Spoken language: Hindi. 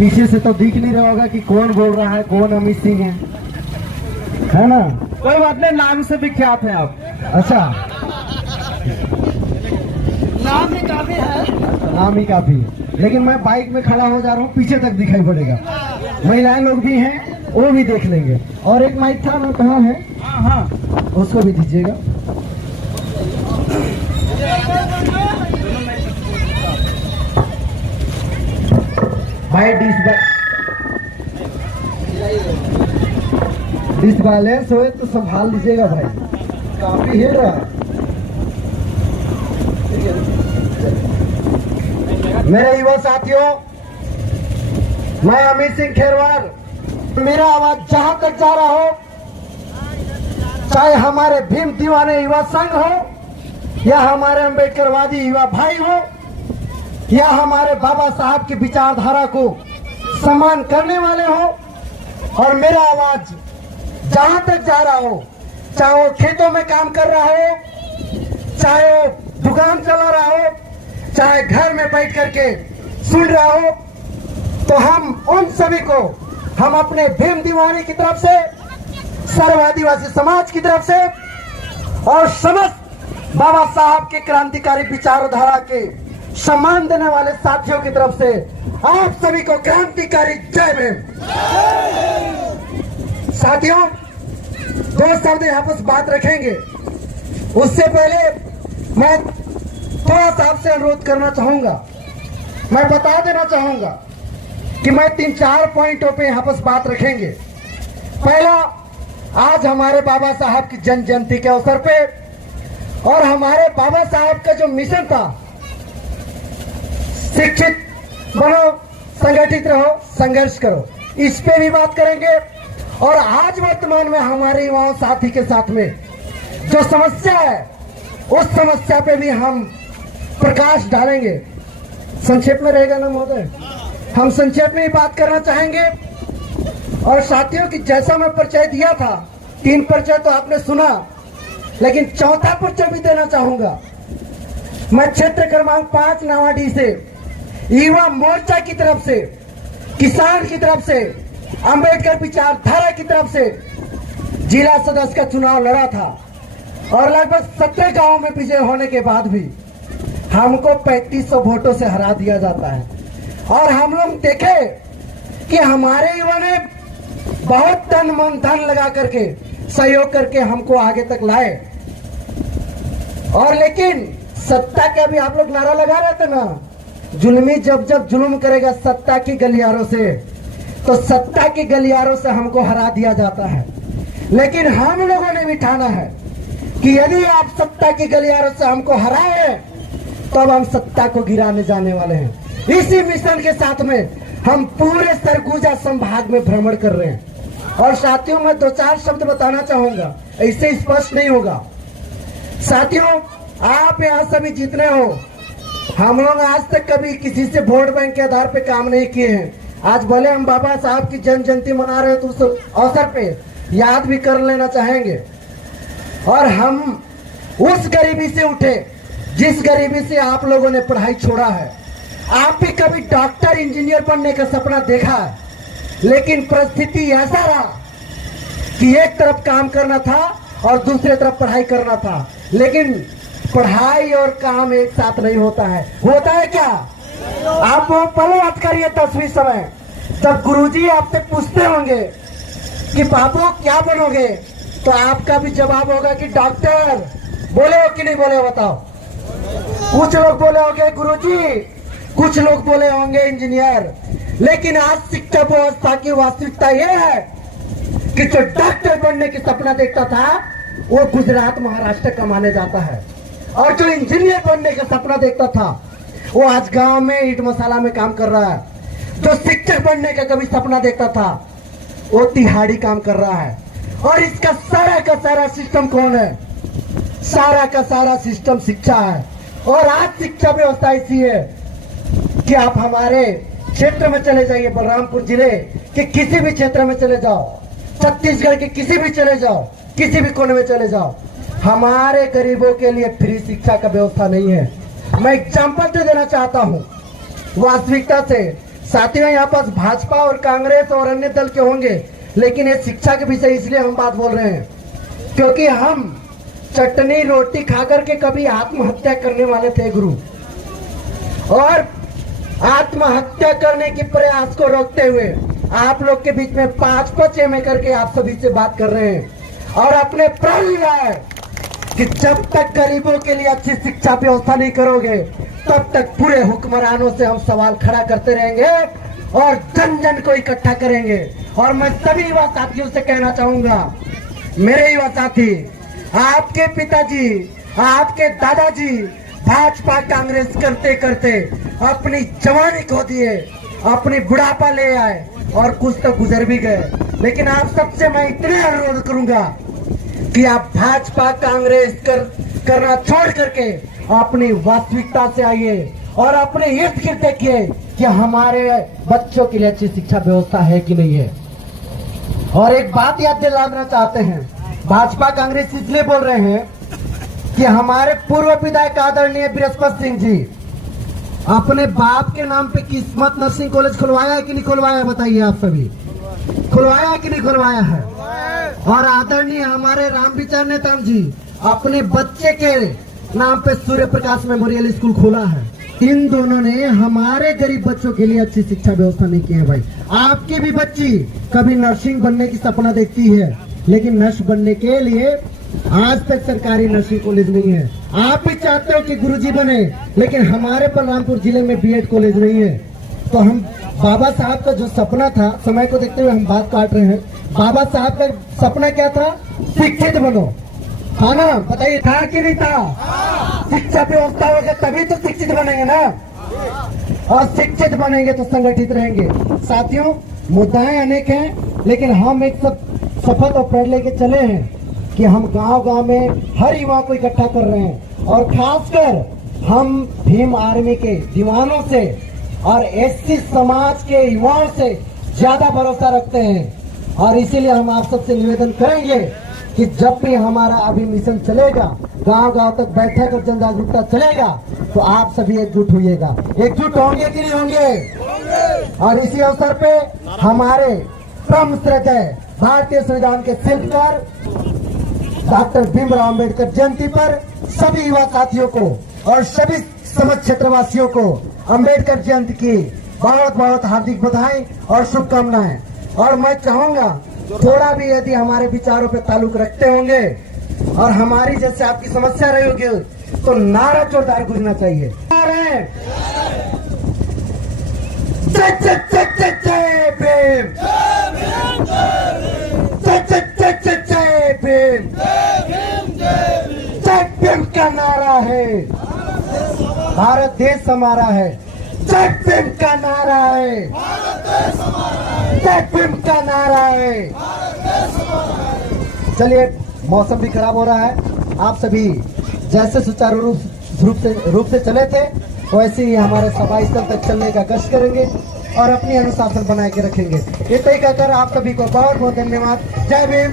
पीछे से तो दिख नहीं रहा होगा कि कौन बोल रहा है, कौन अमित सिंह है ना? कोई बात नहीं, नाम से विख्यात है आप। अच्छा, नाम ही काफी है। नाम ही काफी है, लेकिन मैं बाइक में खड़ा हो जा रहा हूँ, पीछे तक दिखाई पड़ेगा। महिलाएं लोग भी हैं, वो भी देख लेंगे। और एक माइक था ना, कहाँ है? हाँ, उसको भी दीजिएगा। भाई डिसबैलेंस हो तो संभाल लीजिएगा भाई, काफी हिल रहा है। मेरे युवा साथियों, मैं अमित सिंह खेरवार, मेरा आवाज जहां तक जा रहा हो, चाहे हमारे भीम दीवाने युवा संघ हो या हमारे अम्बेडकरवादी युवा भाई हो या हमारे बाबा साहब की विचारधारा को सम्मान करने वाले हो, और मेरा आवाज जहां तक जा रहा हो, चाहे वो खेतों में काम कर रहा हो, चाहे वो दुकान चला रहा हो, चाहे घर में बैठ करके सुन रहा हो, तो हम उन सभी को, हम अपने भीम दीवाने की तरफ से, सर्व आदिवासी समाज की तरफ से और समस्त बाबा साहब के क्रांतिकारी विचारधारा के सम्मान देने वाले साथियों की तरफ से आप सभी को क्रांतिकारी जय भीम। साथियों, दो शब्द यहाँ पर बात रखेंगे, उससे पहले मैं थोड़ा सा आपसे अनुरोध करना चाहूंगा। मैं बता देना चाहूंगा कि मैं 3-4 पॉइंटों पे यहाँ पर बात रखेंगे। पहला, आज हमारे बाबा साहब की जन्म जयंती के अवसर पे और हमारे बाबा साहब का जो मिशन था, शिक्षित बनो, संगठित रहो, संघर्ष करो, इस पे भी बात करेंगे। और आज वर्तमान में हमारे युवाओं साथी के साथ में जो समस्या है, उस समस्या पे भी हम प्रकाश डालेंगे। संक्षेप में रहेगा ना महोदय? हम संक्षेप में ही बात करना चाहेंगे। और साथियों की जैसा मैं परिचय दिया था, 3 परिचय तो आपने सुना, लेकिन चौथा परिचय भी देना चाहूंगा। मैं क्षेत्र क्रमांक 5 नावाडीह से युवा मोर्चा की तरफ से, किसान की तरफ से, अंबेडकर विचारधारा की तरफ से जिला सदस्य का चुनाव लड़ा था और लगभग 17 गांवों में विजय होने के बाद भी हमको 3500 वोटों से हरा दिया जाता है। और हम लोग देखे कि हमारे युवा ने बहुत तन मन धन लगा करके सहयोग करके हमको आगे तक लाए। और लेकिन सत्ता का भी आप लोग नारा लगा रहे थे ना, जुल्मी जब जब जुल्म करेगा सत्ता की गलियारों से, तो सत्ता की गलियारों से हमको हरा दिया जाता है। लेकिन हम लोगों ने भी ठाना है कि यदि आप सत्ता की गलियारों से हमको हराए, तब हम सत्ता को गिराने जाने वाले हैं। इसी मिशन के साथ में हम पूरे सरगुजा संभाग में भ्रमण कर रहे हैं। और साथियों, मैं 2-4 शब्द बताना चाहूंगा, ऐसे स्पष्ट नहीं होगा। साथियों, आप यहाँ सभी जितने हो, हम लोग आज तक कभी किसी से वोट बैंक के आधार पे काम नहीं किए हैं। आज भले हम बाबा साहब की जन्म जयंती मना रहे हैं, तो उस अवसर पे याद भी कर लेना चाहेंगे। और हम उस गरीबी से उठे जिस गरीबी से आप लोगों ने पढ़ाई छोड़ा है। आप भी कभी डॉक्टर इंजीनियर बनने का सपना देखा है, लेकिन परिस्थिति ऐसा रहा कि एक तरफ काम करना था और दूसरी तरफ पढ़ाई करना था। लेकिन पढ़ाई और काम एक साथ नहीं होता है। होता है क्या? आप वो पल याद करिए 10वीं समय, जब गुरुजी आपसे पूछते होंगे कि बाबू क्या बनोगे, तो आपका भी जवाब होगा कि डॉक्टर। बोले हो कि नहीं बोले, बताओ? कुछ लोग बोले होंगे गुरुजी, कुछ लोग बोले होंगे इंजीनियर। लेकिन आज शिक्षा व्यवस्था की वास्तविकता यह है कि जो डॉक्टर बनने की सपना देखता था, वो गुजरात महाराष्ट्र कमाने जाता है, और जो इंजीनियर बनने का सपना देखता था, वो आज गांव में ईंट मसाला में काम कर रहा है। जो शिक्षक बनने का कभी सपना देखता था, वो तिहाड़ी काम कर रहा है। और इसका सारा का सारा सिस्टम कौन है? सारा का सारा सिस्टम शिक्षा है। और आज शिक्षा व्यवस्था ऐसी है कि आप हमारे क्षेत्र में चले जाइए, बलरामपुर जिले के किसी भी क्षेत्र में चले जाओ, छत्तीसगढ़ के किसी भी चले जाओ, किसी भी कोने में चले जाओ, हमारे गरीबों के लिए फ्री शिक्षा का व्यवस्था नहीं है। मैं एग्जाम्पल दे देना चाहता हूँ वास्तविकता से। साथियों यहाँ पास भाजपा और कांग्रेस और अन्य दल के होंगे, लेकिन ये शिक्षा के विषय इसलिए हम बात बोल रहे हैं क्योंकि हम चटनी रोटी खाकर के कभी आत्महत्या करने वाले थे गुरु, और आत्महत्या करने के प्रयास को रोकते हुए आप लोग के बीच में 5-5 एमए करके आप सभी से बात कर रहे हैं और अपने प्रण लिया है कि जब तक गरीबों के लिए अच्छी शिक्षा व्यवस्था नहीं करोगे तब तक पूरे हुक्मरानों से हम सवाल खड़ा करते रहेंगे और जन जन को इकट्ठा करेंगे। और मैं सभी युवा साथियों से कहना चाहूंगा, मेरे युवा साथी, आपके पिताजी, आपके दादाजी भाजपा कांग्रेस करते करते अपनी जवानी खो दिए, अपनी बुढ़ापा ले आए और कुछ तो गुजर भी गए, लेकिन आप सबसे मैं इतना अनुरोध करूंगा कि आप भाजपा कांग्रेस करना छोड़ करके अपनी वास्तविकता से आइए और अपने इर्द गिर्द देखिए कि हमारे बच्चों के लिए अच्छी शिक्षा व्यवस्था है कि नहीं है। और एक बात याद दिलाना चाहते हैं, भाजपा कांग्रेस इसलिए बोल रहे हैं कि हमारे पूर्व विधायक आदरणीय बृहस्पति सिंह जी अपने बाप के नाम पे किस्मत नर्सिंग कॉलेज खुलवाया है कि नहीं खुलवाया है, बताइए आप सभी, खुलवाया है कि नहीं खुलवाया है। और आदरणीय हमारे राम विचार नेताम जी अपने बच्चे के नाम पे सूर्य प्रकाश मेमोरियल स्कूल खोला है। इन दोनों ने हमारे गरीब बच्चों के लिए अच्छी शिक्षा व्यवस्था नहीं की है भाई। आपकी भी बच्ची कभी नर्सिंग बनने की सपना देखती है, लेकिन नर्स बनने के लिए आज तक सरकारी नर्सिंग कॉलेज नहीं है। आप भी चाहते हो कि गुरुजी बने, लेकिन हमारे बलरामपुर जिले में बीएड कॉलेज नहीं है। तो हम बाबा साहब का जो सपना था, समय को देखते हुए हम बात काट रहे हैं, बाबा साहब का सपना क्या था? शिक्षित बनो, था ना? बताइए, था कि नहीं था? शिक्षा व्यवस्था होगा तभी तो शिक्षित बनेंगे ना, और शिक्षित बनेंगे तो संगठित रहेंगे। साथियों, मुद्दाएं अनेक हैं, लेकिन हम एक सब शपथ और प्रण लेके चले हैं कि हम गांव-गांव में हर युवा को इकट्ठा कर रहे हैं, और खासकर हम भीम आर्मी के दीवानों से और एससी समाज के युवाओं से ज्यादा भरोसा रखते हैं। और इसीलिए हम आप सबसे निवेदन करेंगे कि जब भी हमारा अभी मिशन चलेगा, गांव-गांव तक बैठक और जन जागरूकता चलेगा, तो आप सभी एकजुट होइएगा। एकजुट होंगे कि नहीं होंगे? और इसी अवसर पे हमारे परम श्रद्धेय भारतीय संविधान के शिल्पकार डॉक्टर भीमराव अंबेडकर जयंती पर सभी युवा साथियों को और सभी समाज क्षेत्रवासियों को अंबेडकर जयंती की बहुत बहुत हार्दिक बधाई और शुभकामनाएं। और मैं चाहूंगा थोड़ा भी यदि हमारे विचारों पे ताल्लुक रखते होंगे और हमारी जैसे आपकी समस्या रही होगी, तो नारा जोरदार गूंजना चाहिए। जय जय जय जय जय भीम, जय जय जय जय जय भीम, जय भीम का नारा है, भारत देश हमारा है। जय भीम का नारा है, जय भीम का नारा है। चलिए, मौसम भी खराब हो रहा है, आप सभी जैसे सुचारू रूप से चले थे वैसे ही हमारे सभा स्थल तक चलने का कष्ट करेंगे और अपनी अनुशासन बनाए के रखेंगे। इतना ही कहकर आप सभी को बहुत बहुत धन्यवाद। जय भीम।